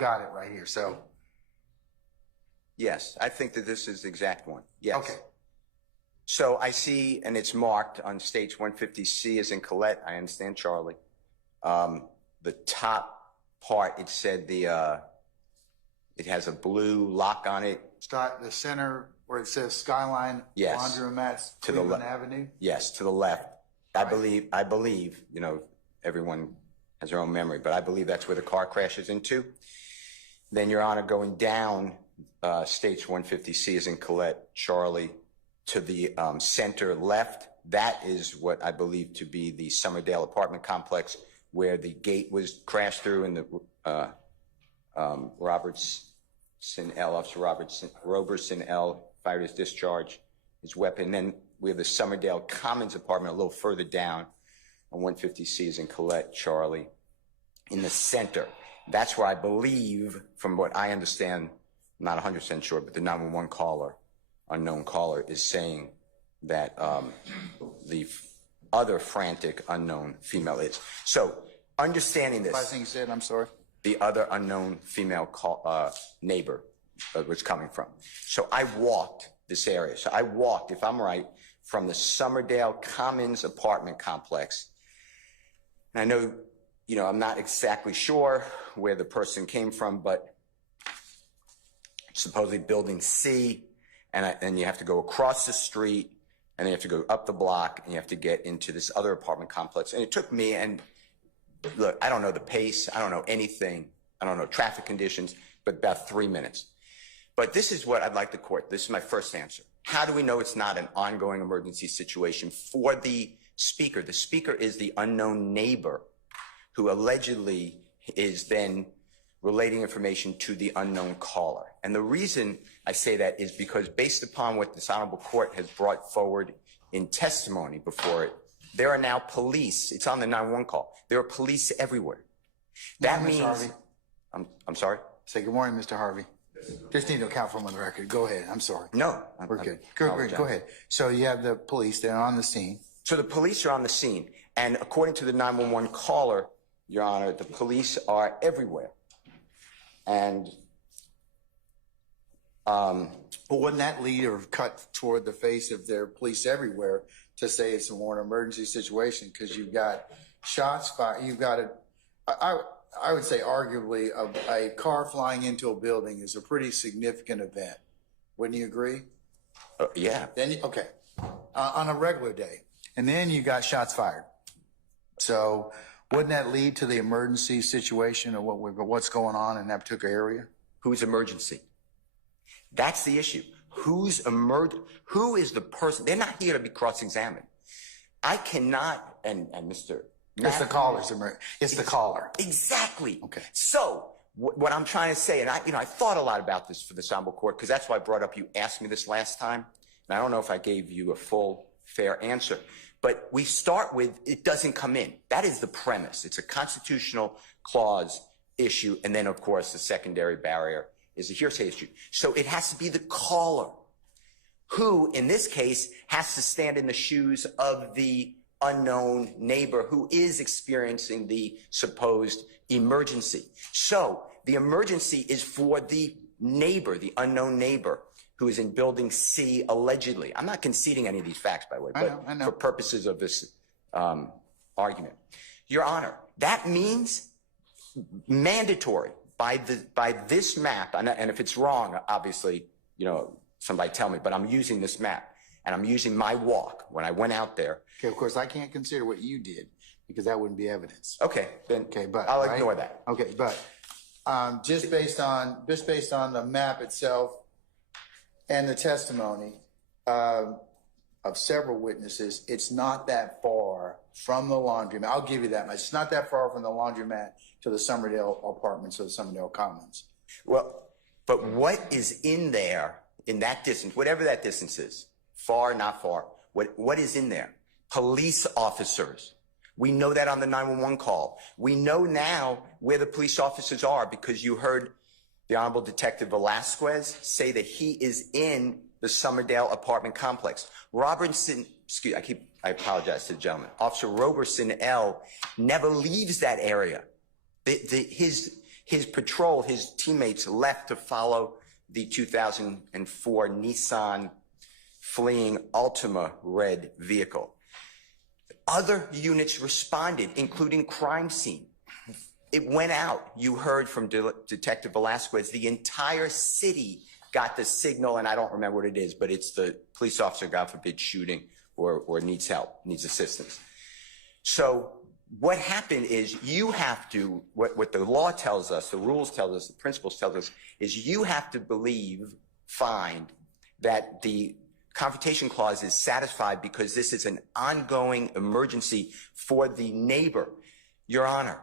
got it right here. So, Yes, I think that this is the exact one. Yes. okay. So I see, and it's marked on stage 150C as in Colette. I understand, Charlie. The top part, it said it has a blue lock on it. Start the center where it says Skyline Yes. Laundromats, To the Cleveland left. Avenue. Yes, to the left. I believe, you know, everyone has their own memory, but I believe that's where the car crashes into. Then, Your Honor, going down stage 150C as in Colette, Charlie, to the center left, that is what I believe to be the Summerdale apartment complex where the gate was crashed through and the Officer Roberson L. fired his discharge, his weapon. Then we have the Summerdale Commons apartment a little further down on 150C as in Colette, Charlie, in the center. That's where I believe, from what I understand, I'm not 100% sure, but the 911 caller, unknown caller, is saying that the other frantic unknown female is. So understanding this. I think you said, I'm sorry. The other unknown female neighbor was coming from. So I walked this area. So I walked, if I'm right, from the Summerdale Commons apartment complex. And I know, you know, I'm not exactly sure where the person came from, but supposedly building C, and you have to go across the street, and then you have to go up the block, and you have to get into this other apartment complex. And it took me, and look, I don't know the pace, I don't know anything, I don't know traffic conditions, but about 3 minutes. But this is what I'd like the court, this is my first answer. How do we know it's not an ongoing emergency situation for the speaker? The speaker is the unknown neighbor who allegedly is then relating information to the unknown caller. And the reason I say that is because based upon what this honorable court has brought forward in testimony before it, there are now police. It's on the 911 call. There are police everywhere. That means, Mr. Harvey. I'm sorry? Say good morning, Mr. Harvey. Just need to account for him on the record. Go ahead. I'm sorry. No. We're good. Go ahead. So you have the police. They're on the scene. So the police are on the scene. And according to the 911 caller, Your Honor, the police are everywhere. And but wouldn't that lead or cut toward the face of their police everywhere to say it's a more emergency situation? Because you've got shots fired. You've got I would say arguably a car flying into a building is a pretty significant event. Wouldn't you agree? Yeah. Then okay, on a regular day, and then you got shots fired. So wouldn't that lead to the emergency situation of what's going on in that particular area? Whose emergency? That's the issue. Who is the person? They're not here to be cross-examined. I cannot, and Mr. It's the caller's emergency. It's the caller. Exactly. Okay. So what I'm trying to say, and I thought a lot about this for this honorable court, because that's why I brought up, you asked me this last time, and I don't know if I gave you a full, fair answer. But we start with, it doesn't come in. That is the premise. It's a constitutional clause issue. And then, of course, the secondary barrier is a hearsay issue. So it has to be the caller who, in this case, has to stand in the shoes of the unknown neighbor who is experiencing the supposed emergency. So the emergency is for the neighbor, the unknown neighbor, who is in building C allegedly. I'm not conceding any of these facts, by the way, but I know. for purposes of this argument. Your Honor, that means mandatory by this map, and if it's wrong, obviously, you know, somebody tell me, but I'm using this map, and I'm using my walk when I went out there. Okay, of course, I can't consider what you did because that wouldn't be evidence. Okay, then but I'll ignore that. Okay, but just based on the map itself and the testimony of several witnesses, it's not that far from the laundromat. I'll give you that much. It's not that far from the laundromat to the Summerdale apartments or the Summerdale Commons. Well, but what is in there in that distance, whatever that distance is, far, not far, what is in there? Police officers. We know that on the 911 call. We know now where the police officers are because you heard the Honorable Detective Velasquez say that he is in the Summerdale apartment complex. I apologize to the gentleman. Officer Roberson L. never leaves that area. His his patrol, his teammates left to follow the 2004 Nissan fleeing Altima red vehicle. Other units responded, including crime scene. It went out. You heard from Detective Velasquez. The entire city got the signal, and I don't remember what it is, but it's the police officer, God forbid, shooting or needs help, needs assistance. So what happened is you have to, what the law tells us, the rules tell us, the principles tell us, is you have to find that the Confrontation Clause is satisfied because this is an ongoing emergency for the neighbor. Your Honor,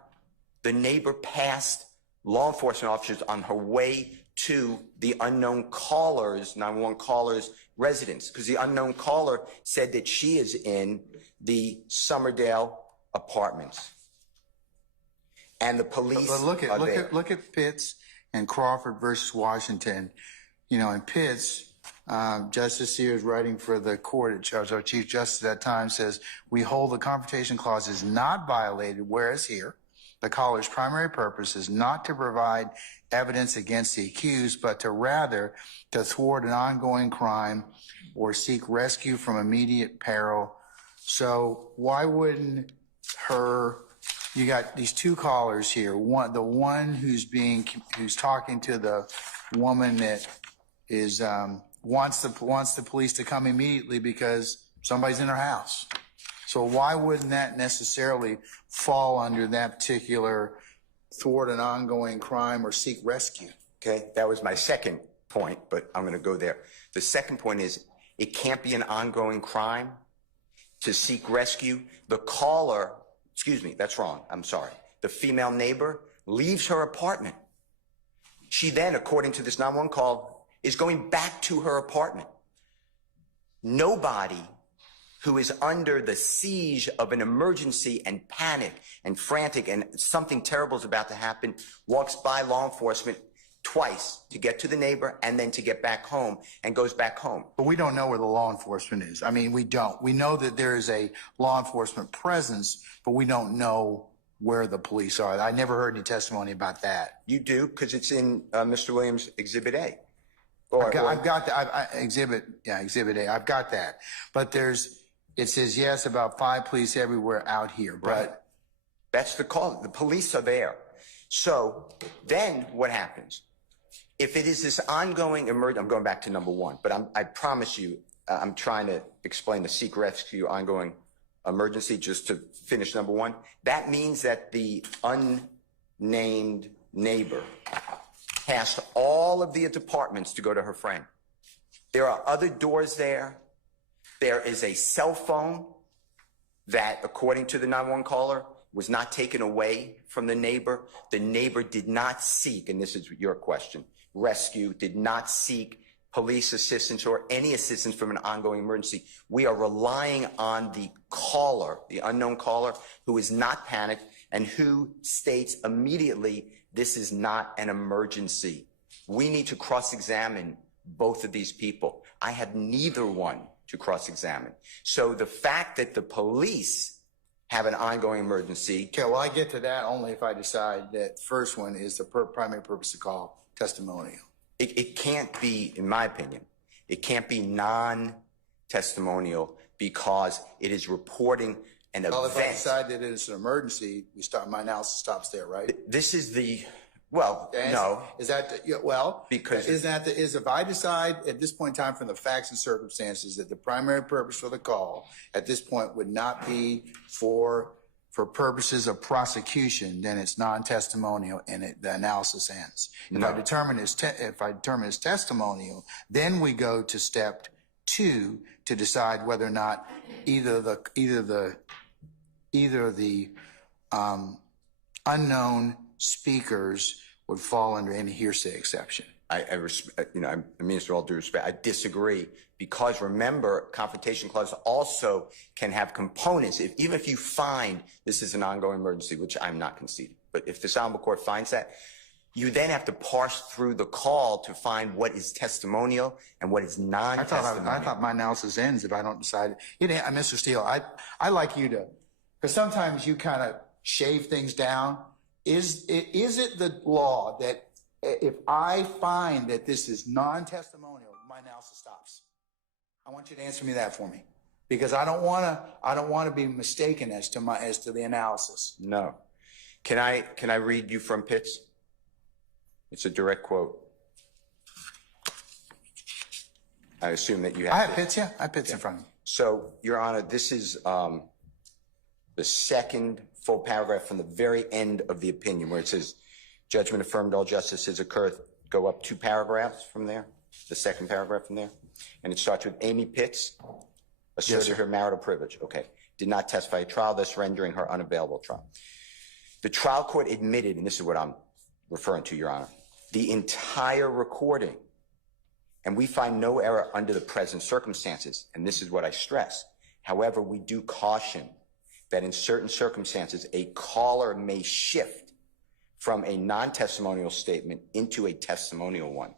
the neighbor passed law enforcement officers on her way to the unknown caller's, 911 caller's residence, because the unknown caller said that she is in the Summerdale apartments. And the police Look at Pitts and Crawford versus Washington. You know, in Pitts, Justice Sears, writing for the court, our Chief Justice at that time, says, we hold the Confrontation Clause is not violated, whereas here, the caller's primary purpose is not to provide evidence against the accused, but to thwart an ongoing crime or seek rescue from immediate peril. So why wouldn't you got these two callers here, the one who's talking to the woman that is, wants the police to come immediately because somebody's in her house. So why wouldn't that necessarily fall under that particular thwart an ongoing crime or seek rescue? Okay, that was my second point, but I'm going to go there. The second point is it can't be an ongoing crime to seek rescue. The caller, excuse me, that's wrong. I'm sorry. The female neighbor leaves her apartment. She then, according to this 911 call, is going back to her apartment. Nobody who is under the siege of an emergency and panic and frantic and something terrible is about to happen walks by law enforcement twice to get to the neighbor and then to get back home and goes back home. But we don't know where the law enforcement is. I mean, we don't. We know that there is a law enforcement presence, but we don't know where the police are. I never heard any testimony about that. You do, because it's in Mr. Williams' Exhibit A. I've got that. Exhibit A. I've got that. But it says, yes, about 5 police everywhere out here. Right. But that's the call. The police are there. So then what happens? If it is this ongoing emergency, I'm going back to number one, but I promise you, I'm trying to explain the seek rescue ongoing emergency just to finish number one. That means that the unnamed neighbor passed all of the departments to go to her friend. There are other doors there. There is a cell phone that, according to the 911 caller, was not taken away from the neighbor. The neighbor did not seek, and this is your question, rescue, did not seek police assistance or any assistance from an ongoing emergency. We are relying on the caller, the unknown caller, who is not panicked and who states immediately, this is not an emergency. We need to cross-examine both of these people. I have neither one to cross-examine. So the fact that the police have an ongoing emergency. okay, well, I get to that only if I decide that first one is the primary purpose to call testimonial. It can't be, in my opinion, it can't be non-testimonial because it is reporting an event. Well, if I decide that it is an emergency, my analysis stops there, right? This is the, well, no. Is that, because if I decide at this point in time from the facts and circumstances that the primary purpose for the call at this point would not be for purposes of prosecution, then it's non-testimonial and the analysis ends. If I determine it's testimonial, then we go to step 2 to decide whether or not either the unknown speakers would fall under any hearsay exception. I Minister, all due respect, I disagree because remember, Confrontation Clause also can have components. Even if you find this is an ongoing emergency, which I'm not conceding, but if the Honorable Court finds that, you then have to parse through the call to find what is testimonial and what is non-testimonial. I thought my analysis ends if I don't decide. Mr. Steele, I like you to, because sometimes you kind of shave things down is it the law that if I find that this is non-testimonial, my analysis stops? I want you to answer me that for me, because I don't want to be mistaken as to the analysis. No. Can I read you from Pitts? It's a direct quote. I assume that you have. I have Pitts, yeah. I have Pitts in front of me. So, Your Honor, this is the second full paragraph from the very end of the opinion, where it says, "Judgment affirmed, all justices occur." Go up 2 paragraphs from there, the second paragraph from there, and it starts with Amy Pitts asserted her marital privilege. Okay, did not testify at trial, thus rendering her unavailable at trial. The trial court admitted, and this is what I'm referring to, Your Honor, the entire recording. And we find no error under the present circumstances. And this is what I stress. However, we do caution that in certain circumstances, a caller may shift from a non-testimonial statement into a testimonial one.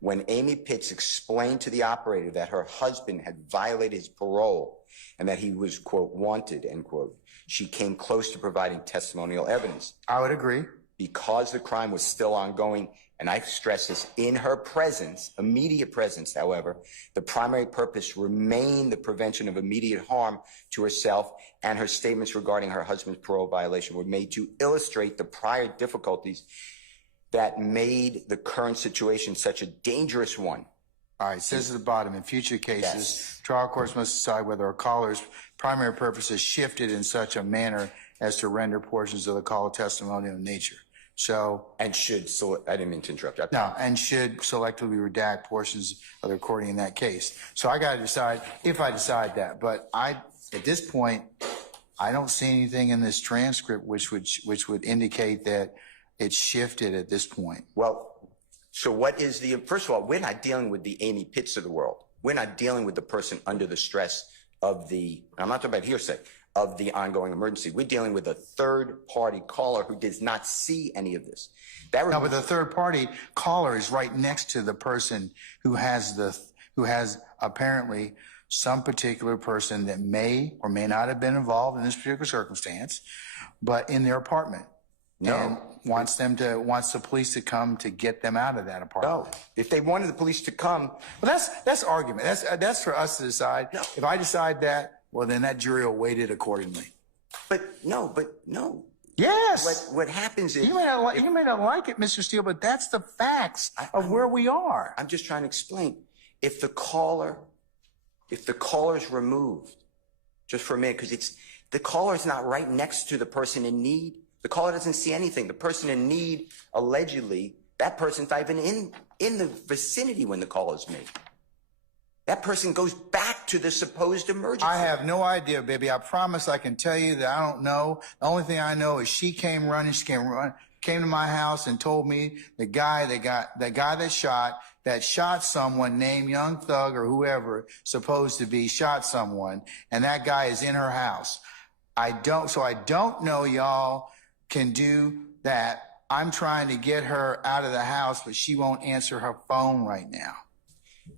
When Amy Pitts explained to the operator that her husband had violated his parole and that he was, quote, wanted, end quote, she came close to providing testimonial evidence. I would agree. Because the crime was still ongoing, and I stress this, in her presence, immediate presence, however, the primary purpose remained the prevention of immediate harm to herself, and her statements regarding her husband's parole violation were made to illustrate the prior difficulties that made the current situation such a dangerous one. All right, it says at the bottom, in future cases, trial courts must decide whether a caller's primary purpose is shifted in such a manner as to render portions of the call testimonial in nature. So, and should, so I didn't mean to interrupt you. No, and should selectively redact portions of the recording in that case. So I got to decide if I decide that. But at this point, I don't see anything in this transcript which would indicate that it's shifted at this point. Well, so what is first of all, we're not dealing with the Amy Pitts of the world. We're not dealing with the person under the stress of I'm not talking about hearsay, of the ongoing emergency. We're dealing with a third-party caller who does not see any of this. No, but the third-party caller is right next to the person who has apparently some particular person that may or may not have been involved in this particular circumstance, but in their apartment. No. And wants the police to come to get them out of that apartment. No. If they wanted the police to come. Well, that's argument. That's for us to decide. No. If I decide that, well, then that jury will weight it accordingly. But no. Yes. What happens is... You may not like it, Mr. Steele, but that's the facts of where we are. I'm just trying to explain. If the caller is removed, just for a minute, because the caller is not right next to the person in need. The caller doesn't see anything. The person in need, allegedly, that person's not even in the vicinity when the call is made. That person goes back to the supposed emergency. I have no idea, baby. I promise I can tell you that I don't know. The only thing I know is she came to my house and told me the guy that shot someone named Young Thug or whoever supposed to be shot someone, and that guy is in her house. I don't know y'all can do that. I'm trying to get her out of the house, but she won't answer her phone right now.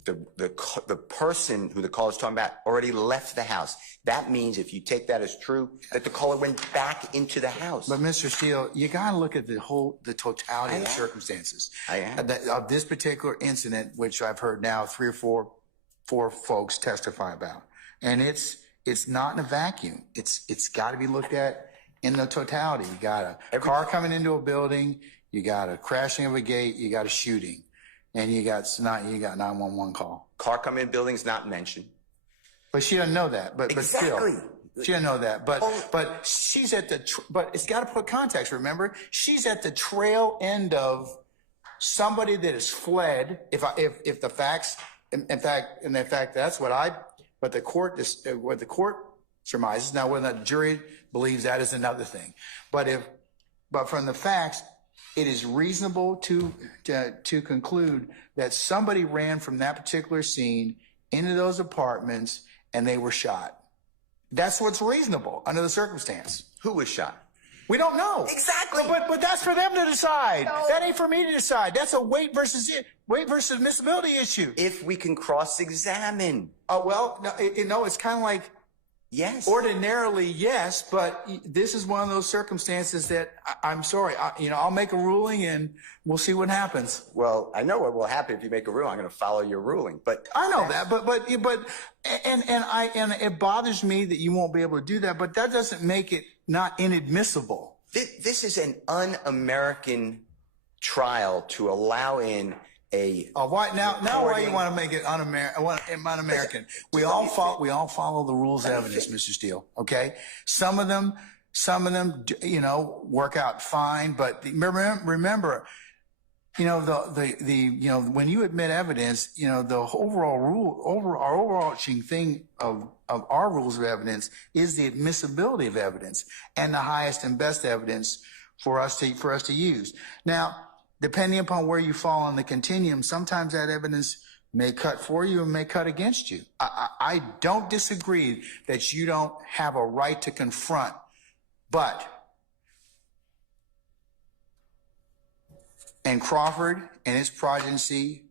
The person who the caller is talking about already left the house. That means, if you take that as true, that the caller went back into the house. But Mr. Steele, you got to look at the totality of the circumstances. Of this particular incident, which I've heard now 3 or 4 folks testify about, and it's not in a vacuum. It's got to be looked at in the totality. You got a car coming into a building, you got a crashing of a gate, you got a shooting. And you got 911 call. Car coming in building's not mentioned. But she doesn't know that. But exactly. Still, she doesn't know that. But she's at but it's got to put context. Remember, she's at the trail end of somebody that has fled. If the facts, in fact, that's what the court surmises. Now, whether the jury believes that is another thing. But from the facts, it is reasonable to conclude that somebody ran from that particular scene into those apartments and they were shot. That's what's reasonable under the circumstance. Who was shot? We don't know. Exactly. But that's for them to decide. No. That ain't for me to decide. That's a weight versus admissibility issue. If we can cross-examine. Oh, well, no, it's kind of like Yes. Ordinarily, yes, but this is one of those circumstances that I'm sorry. I'll make a ruling and we'll see what happens. Well, I know what will happen if you make a ruling. I'm going to follow your ruling, but I know that, but it bothers me that you won't be able to do that. But that doesn't make it not inadmissible. this is an un-American trial to allow in a. Why you want to make it un-American? We all follow the rules of evidence, Mr. Steele. Okay, some of them, work out fine. But remember, when you admit evidence, the overarching thing of our rules of evidence is the admissibility of evidence and the highest and best evidence for us to use. Now, depending upon where you fall on the continuum, sometimes that evidence may cut for you and may cut against you. I don't disagree that you don't have a right to confront, but and Crawford and his progeny,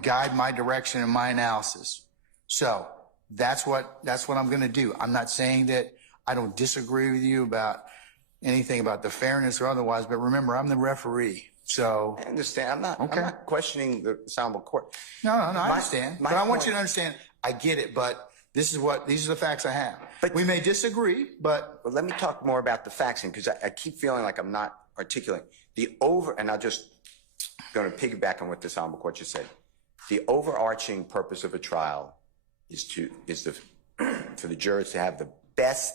guide my direction and my analysis. So that's what I'm going to do. I'm not saying that I don't disagree with you about anything about the fairness or otherwise, but remember, I'm the referee. So I understand. I'm not questioning the Honorable Court. No, I understand. But I want you to understand, I get it, but these are the facts I have. But we may disagree, but let me talk more about the facts, because I keep feeling like I'm not articulating and I'll just going to piggyback on what this Honorable Court just said. The overarching purpose of a trial is for the jurors to have the best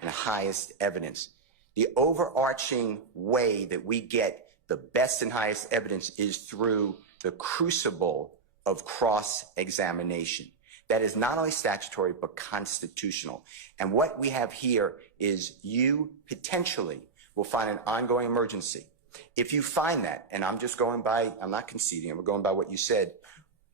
and highest evidence. The overarching way that we get the best and highest evidence is through the crucible of cross-examination. That is not only statutory, but constitutional. And what we have here is you potentially will find an ongoing emergency. If you find that, and I'm not conceding, I'm going by what you said,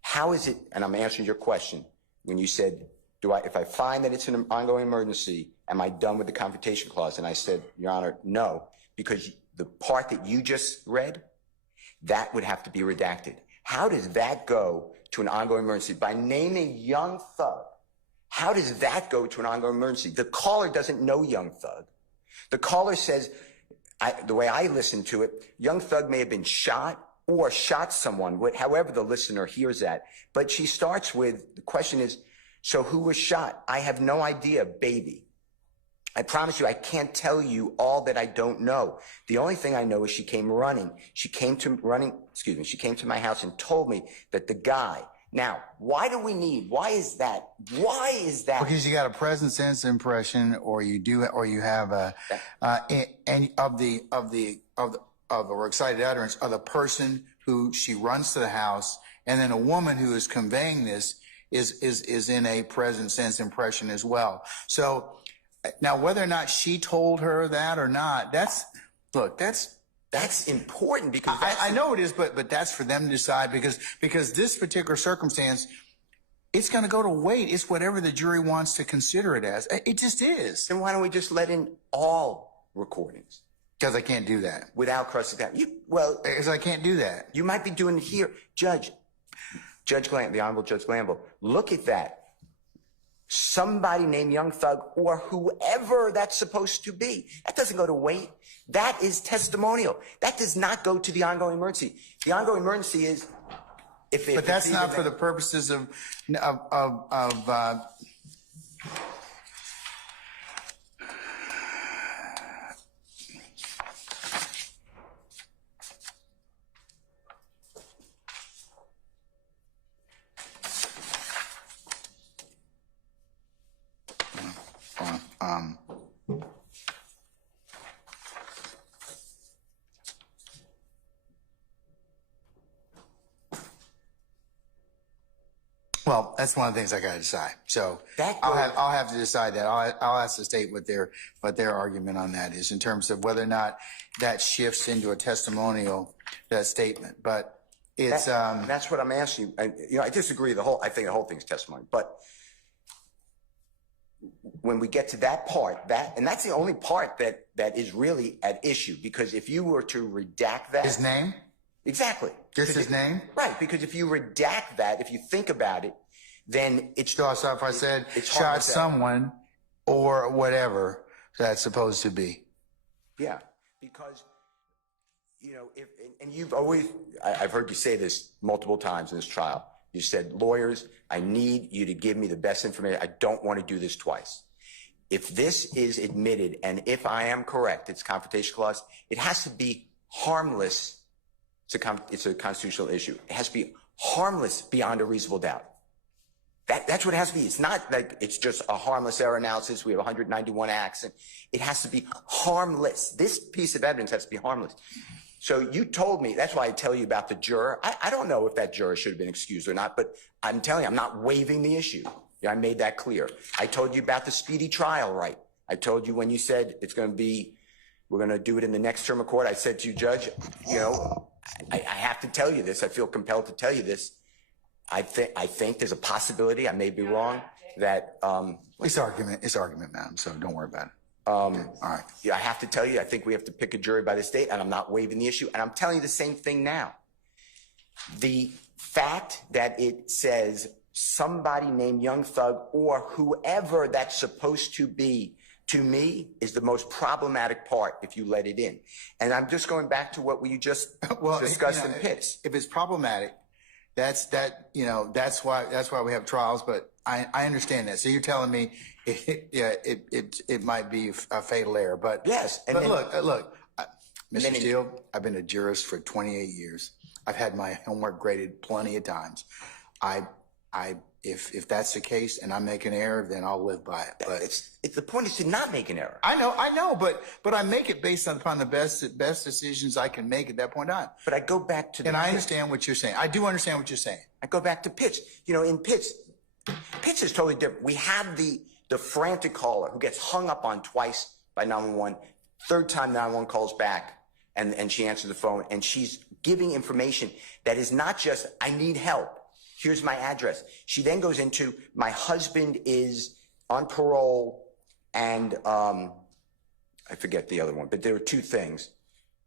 how is it, and I'm answering your question, when you said, if I find that it's an ongoing emergency, am I done with the confrontation clause? And I said, Your Honor, no, because the part that you just read, that would have to be redacted. How does that go to an ongoing emergency? By naming Young Thug, how does that go to an ongoing emergency? The caller doesn't know Young Thug. The caller says, the way I listen to it, Young Thug may have been shot or shot someone, however the listener hears that. But she starts with, the question is, so who was shot? I have no idea, baby. I promise you, I can't tell you all that I don't know. The only thing I know is she came running. She came to my house and told me that the guy. Now, why is that? Because you got a present sense impression, or you have or excited utterance of the person who she runs to the house, and then a woman who is conveying this is in a present sense impression as well. So now, whether or not she told her that or not, that's important, because I know it is, but that's for them to decide, because this particular circumstance, it's going to go to weight. It's whatever the jury wants to consider it as. It just is. Then why don't we just let in all recordings? Because I can't do that. Without cross-examination. Because I can't do that. You might be doing it here. Judge Glanville, the Honorable Judge Glanville, look at that. Somebody named Young Thug, or whoever that's supposed to be. That doesn't go to weight. That is testimonial. That does not go to the ongoing emergency. The ongoing emergency is but that's not for the purposes of well, that's one of the things I got to decide. So I'll have to decide that. I'll ask the state what their argument on that is in terms of whether or not that shifts into a testimonial, that statement. But it's that's what I'm asking you. I disagree. I think the whole thing's testimony. But when we get to that part, and that's the only part that is really at issue, because if you were to redact that, his name. Exactly. Just his name? Right, because if you redact that, if you think about it, then it's So if I said it's shot harmless error. someone or whatever that's supposed to be. Yeah, because, you know, and you've always, I've heard you say this multiple times in this trial. You said, lawyers, I need you to give me the best information. I don't want to do this twice. If this is admitted, and if I am correct, it's confrontation clause, it has to be harmless. It's a constitutional issue. It has to be harmless beyond a reasonable doubt. That's what it has to be. It's not like it's just a harmless error analysis. We have 191 acts, and it has to be harmless. This piece of evidence has to be harmless. So you told me, that's why I tell you about the juror. I don't know if that juror should have been excused or not, but I'm telling you, I'm not waiving the issue. I made that clear. I told you about the speedy trial right. I told you when you said it's going to be, we're going to do it in the next term of court. I said to you, Judge, you know, I have to tell you this. I feel compelled to tell you this. I think there's a possibility, I may be wrong, that It's argument, madam, so don't worry about it. all right. Yeah, I have to tell you, I think we have to pick a jury by the state, and I'm not waiving the issue. And I'm telling you the same thing now. The fact that it says somebody named Young Thug or whoever that's supposed to be, to me, is the most problematic part if you let it in. And I'm just going back to what we just discussed in Pitts. If it's problematic, that's why we have trials. But I understand that. So you're telling me, it might be a fatal error. But yes. But look, Mr. Steele, I've been a jurist for 28 years. I've had my homework graded plenty of times. If that's the case and I make an error, then I'll live by it. But it's the point is to not make an error. I know, but I make it based upon the best decisions I can make at that point on. But I go back to and I understand what you're saying. I do understand what you're saying. I go back to Pitts. You know, in Pitts is totally different. We have the frantic caller who gets hung up on twice by 911. Third time 911 calls back and she answers the phone and she's giving information that is not just, I need help. Here's my address. She then goes into, my husband is on parole and I forget the other one, but there are two things.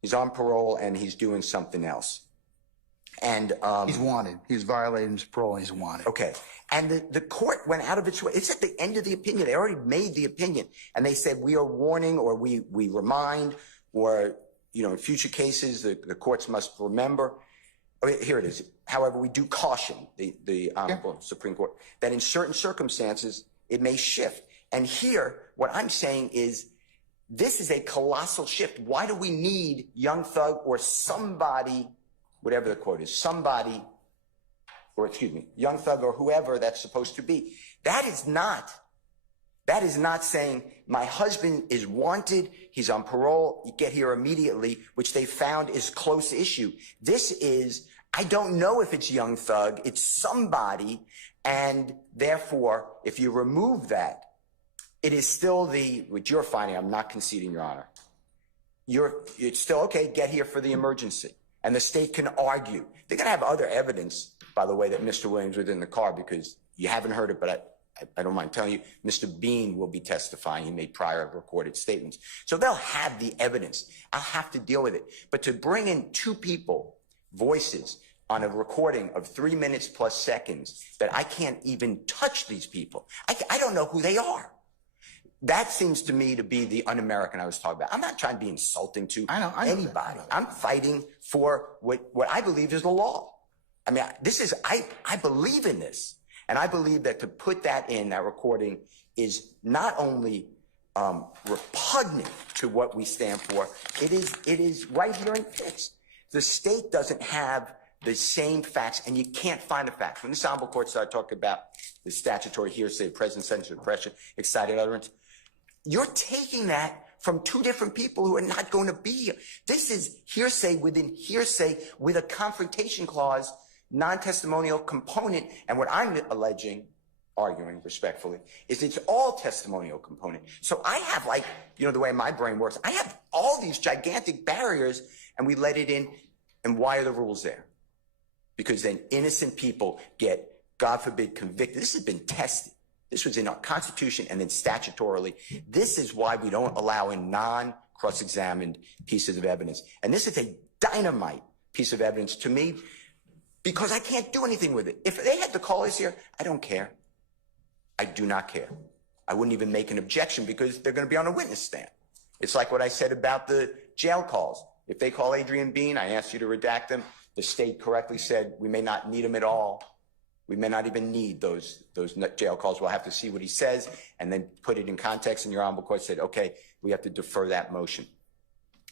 He's on parole and he's doing something else. And he's wanted. He's violating his parole and he's wanted. Okay. And the court went out of its way. It's at the end of the opinion. They already made the opinion. And they said, we are warning or we remind or, you know, in future cases, the courts must remember. Okay, here it is. However, we do caution the Honorable Supreme Court that in certain circumstances, it may shift. And here, what I'm saying is this is a colossal shift. Why do we need Young Thug or somebody, whatever the quote is, somebody, or excuse me, Young Thug or whoever that's supposed to be? That is not saying my husband is wanted, he's on parole, you get here immediately, which they found is close issue. This is, I don't know if it's Young Thug, it's somebody, and therefore, if you remove that, it is still what you're finding, I'm not conceding, Your Honor. It's still, okay, get here for the emergency. And the state can argue. They're going to have other evidence, by the way, that Mr. Williams was in the car because you haven't heard it, but I don't mind telling you, Mr. Bean will be testifying. He made prior recorded statements. So they'll have the evidence. I'll have to deal with it. But to bring in two people, voices, on a recording of 3 minutes plus seconds that I can't even touch these people. I don't know who they are. That seems to me to be the un-American I was talking about. I'm not trying to be insulting to anybody. I'm fighting for what I believe is the law. I mean, I believe in this. And I believe that to put that in, that recording, is not only repugnant to what we stand for, it is right here in Pitts. The state doesn't have the same facts, and you can't find the facts. When this honorable court started talking about the statutory hearsay, present sentence of oppression, excited utterance, you're taking that from two different people who are not going to be here. This is hearsay within hearsay with a confrontation clause, non-testimonial component. And what I'm arguing respectfully, is it's all testimonial component. So I have, like, you know, the way my brain works, I have all these gigantic barriers and we let it in. And why are the rules there? Because then innocent people get, God forbid, convicted. This has been tested. This was in our Constitution and then statutorily. This is why we don't allow in non-cross-examined pieces of evidence. And this is a dynamite piece of evidence. To me, because I can't do anything with it. If they had the callers here, I don't care. I do not care. I wouldn't even make an objection because they're going to be on a witness stand. It's like what I said about the jail calls. If they call Adrian Bean, I asked you to redact them. The state correctly said we may not need them at all. We may not even need those jail calls. We'll have to see what he says and then put it in context. And your Honorable Court said, okay, we have to defer that motion.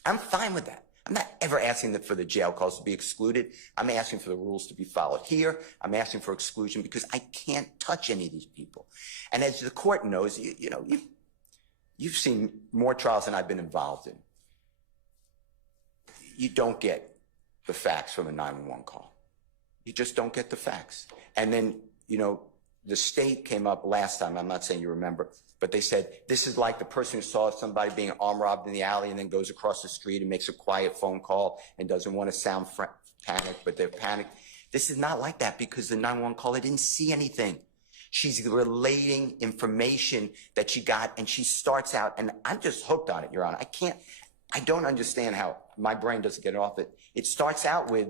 I'm fine with that. I'm not ever asking for the jail calls to be excluded. I'm asking for the rules to be followed. Here, I'm asking for exclusion because I can't touch any of these people. And as the court knows, you've seen more trials than I've been involved in. You don't get the facts from a 911 call. You just don't get the facts. And then, the state came up last time, I'm not saying you remember, but they said, this is like the person who saw somebody being arm robbed in the alley and then goes across the street and makes a quiet phone call and doesn't want to sound panicked, but they're panicked. This is not like that because the 911 caller didn't see anything. She's relating information that she got and she starts out, and I'm just hooked on it, Your Honor. I don't understand how my brain doesn't get off it. It starts out with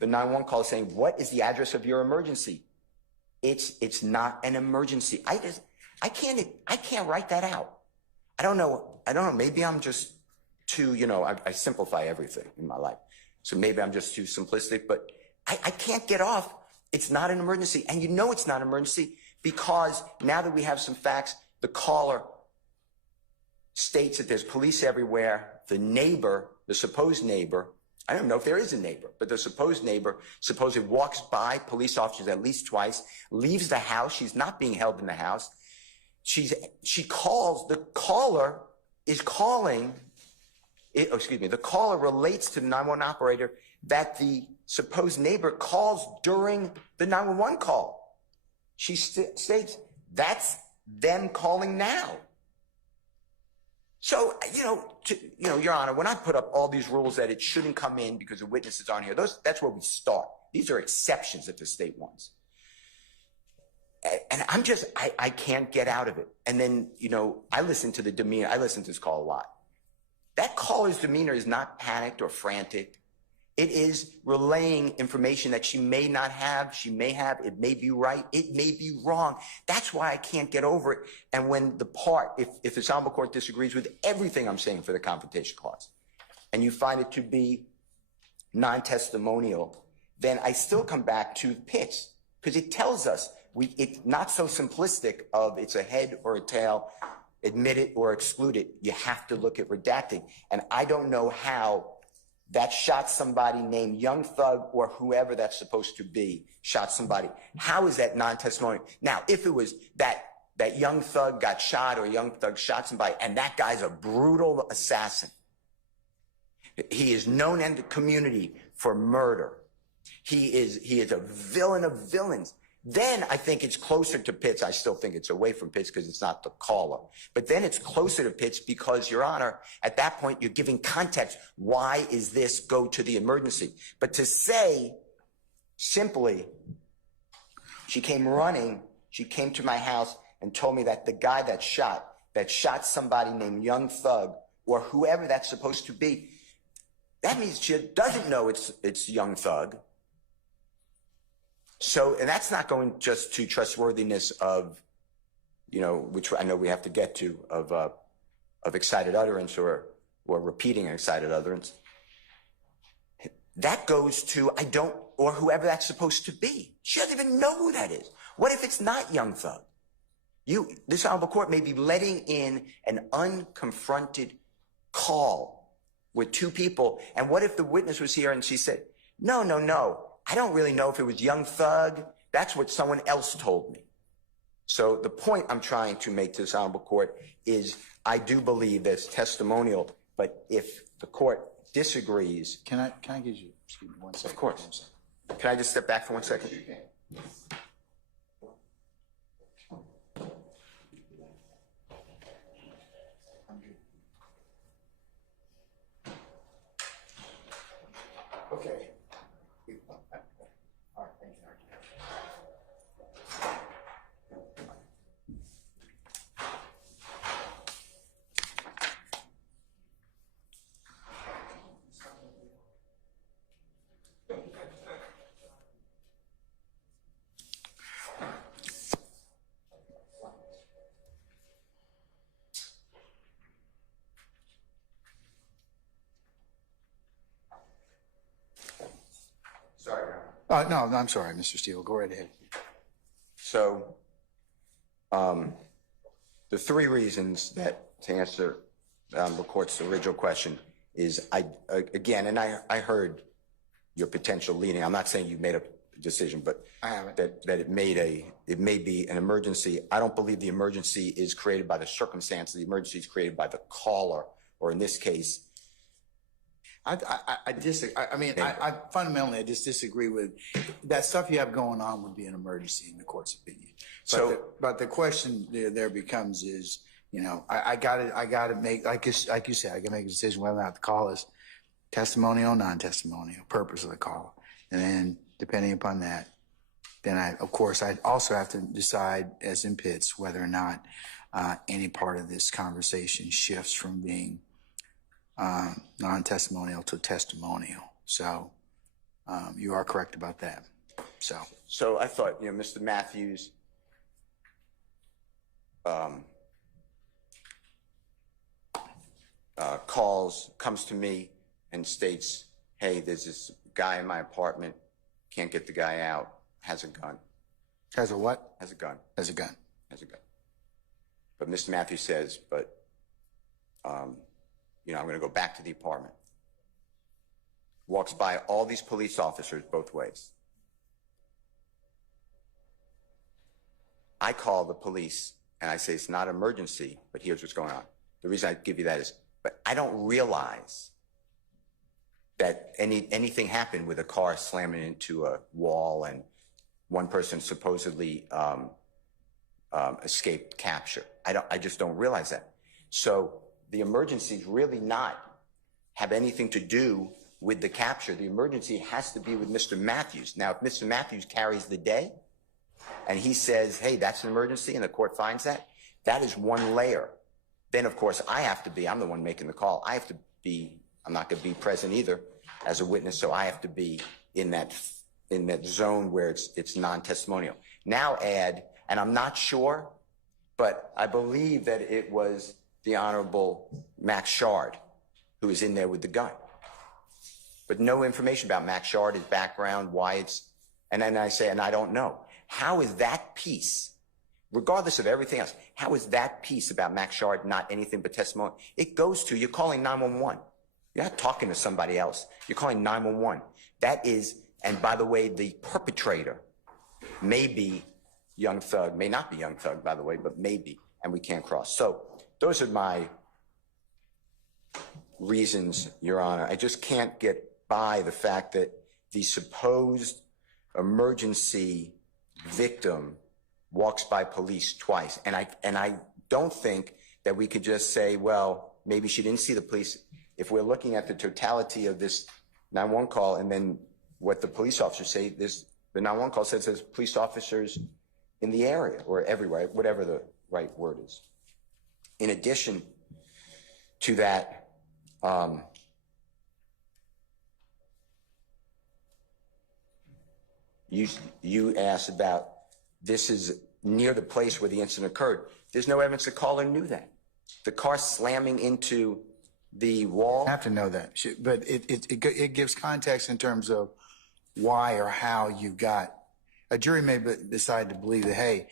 the 911 call saying, what is the address of your emergency? It's not an emergency. I can't write that out. I don't know. Maybe I'm just too, I simplify everything in my life. So maybe I'm just too simplistic, but I can't get off. It's not an emergency. And it's not an emergency because now that we have some facts, the caller states that there's police everywhere. The neighbor, the supposed neighbor, I don't know if there is a neighbor, but the supposed neighbor supposedly walks by police officers at least twice, leaves the house. She's not being held in the house. She calls, the caller is calling, the caller relates to the 911 operator that the supposed neighbor calls during the 911 call. She states, that's them calling now. So, Your Honor, when I put up all these rules that it shouldn't come in because the witnesses aren't here, that's where we start. These are exceptions that the state wants. And I can't get out of it. And then, I listen to the demeanor. I listen to this call a lot. That caller's demeanor is not panicked or frantic. It is relaying information that she may not have, she may have, it may be right, it may be wrong. That's why I can't get over it. And when if the Honorable Court disagrees with everything I'm saying for the Confrontation Clause, and you find it to be non-testimonial, then I still come back to Pitts, because it tells us, it's not so simplistic of it's a head or a tail, admit it or exclude it. You have to look at redacting. And I don't know how that shot somebody named Young Thug or whoever that's supposed to be shot somebody. How is that non-testimonial? Now, if it was that Young Thug got shot or Young Thug shot somebody and that guy's a brutal assassin, he is known in the community for murder, he is a villain of villains, then I think it's closer to Pitts. I still think it's away from Pitts because it's not the caller. But then it's closer to Pitts because, Your Honor, at that point, you're giving context. Why is this go to the emergency? But to say simply, she came running, she came to my house and told me that the guy that shot somebody named Young Thug or whoever that's supposed to be, that means she doesn't know it's Young Thug. So, and that's not going just to trustworthiness of, which I know we have to get to, of excited utterance or repeating excited utterance. That goes to, or whoever that's supposed to be. She doesn't even know who that is. What if it's not Young Thug? This Honorable Court may be letting in an unconfronted call with two people. And what if the witness was here and she said, no, I don't really know if it was Young Thug. That's what someone else told me. So the point I'm trying to make to this Honorable Court is I do believe there's testimonial, but if the court disagrees. Can I give you, excuse me, 1 second? Of course. Can I just step back for 1 second? Okay. All right, thank you. No, I'm sorry, Mr. Steele. Go right ahead. So, the three reasons that, to answer the court's original question, is again, and I heard your potential leading. I'm not saying you made a decision, but I haven't. that it may be an emergency. I don't believe the emergency is created by the circumstances. The emergency is created by the caller, or in this case, I disagree. I fundamentally, I just disagree with that stuff you have going on would be an emergency in the court's opinion. But the question there becomes is, you know, I gotta make, like you said, I gotta make a decision whether or not the call is testimonial, non-testimonial, purpose of the call. And then depending upon that, then of course, I also have to decide as in Pitts whether or not any part of this conversation shifts from being non-testimonial to testimonial. So you are correct about that. So I thought, you know, Mr. Matthews comes to me and states, hey, there's this guy in my apartment, can't get the guy out, has a gun. Has a what? Has a gun. Has a gun. Has a gun. But Mr. Matthews says, but, you know, I'm going to go back to the apartment. Walks by all these police officers both ways. I call the police and I say, it's not an emergency, but here's what's going on. The reason I give you that is, but I don't realize that anything happened with a car slamming into a wall and one person supposedly escaped capture. I just don't realize that. So the emergencies really not have anything to do with the capture. The emergency has to be with Mr. Matthews. Now, if Mr. Matthews carries the day and he says, hey, that's an emergency, and the court finds that, that is one layer. Then, of course, I have to be, I'm the one making the call. I have to be, I'm not going to be present either as a witness, so I have to be in that zone where it's non-testimonial. Now add, and I'm not sure, but I believe that it was the Honorable Max Shard who was in there with the gun. But no information about Max Shard, his background, why it's, and then I say, and I don't know. How is that piece, regardless of everything else, how is that piece about Max Shard not anything but testimony? It goes to, you're calling 911. You're not talking to somebody else. You're calling 911. That is, and by the way, the perpetrator may be Young Thug, may not be Young Thug, by the way, but maybe, and we can't cross. So those are my reasons, Your Honor. I just can't get by the fact that the supposed emergency victim walks by police twice. And I don't think that we could just say, well, maybe she didn't see the police. If we're looking at the totality of this 911 call and then what the police officers say, the 911 call says there's police officers in the area or everywhere, whatever the right word is. In addition to that, you asked about this is near the place where the incident occurred. There's no evidence the caller knew that. The car slamming into the wall. I have to know that, but it gives context in terms of why or how you got. A jury may decide to believe that, hey,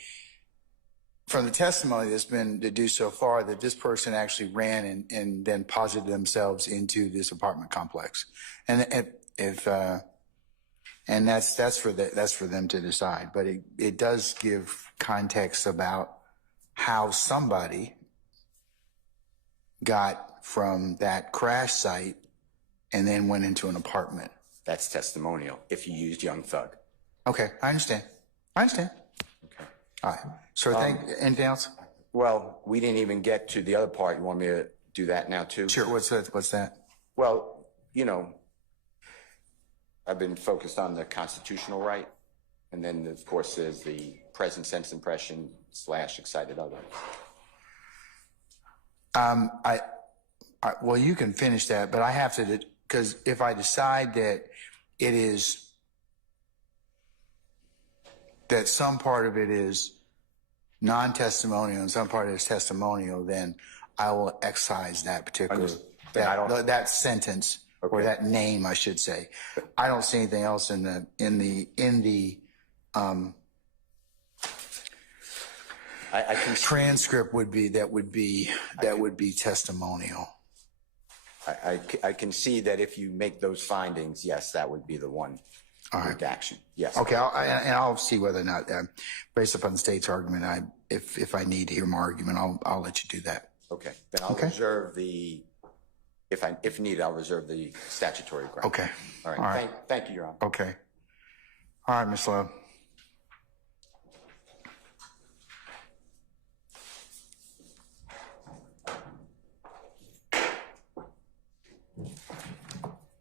from the testimony that's been deduced so far, that this person actually ran and then posited themselves into this apartment complex, and that's for them to decide. But it does give context about how somebody got from that crash site and then went into an apartment. That's testimonial if you used Young Thug. Okay, I understand. Okay. All right. So anything else? Well, we didn't even get to the other part. You want me to do that now too? Sure. What's that? Well, you know, I've been focused on the constitutional right. And then, of course, there's the present sense impression / excited other. Well, you can finish that, but I have to, because if I decide that it is, that some part of it is non-testimonial and some part of it is testimonial, then I will excise that particular, that sentence or Okay. that name, I should say. I don't see anything else in the I can see, transcript would be testimonial. I can see that if you make those findings, yes, that would be the one redaction. Yes. Okay, I'll see whether or not, based upon the state's argument, if I need to hear more argument, I'll let you do that. Okay. Then I'll reserve the, if needed, I'll reserve the statutory ground. Okay. All right. All right. Thank you, Your Honor. Okay. All right, Ms. Love.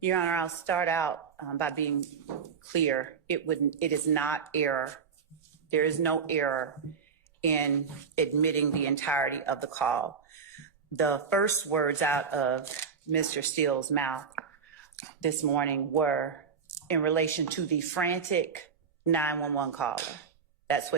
Your Honor, I'll start out by being clear. It is not error. There is no error in admitting the entirety of the call. The first words out of Mr. Steele's mouth this morning were in relation to the frantic 911 caller. That's what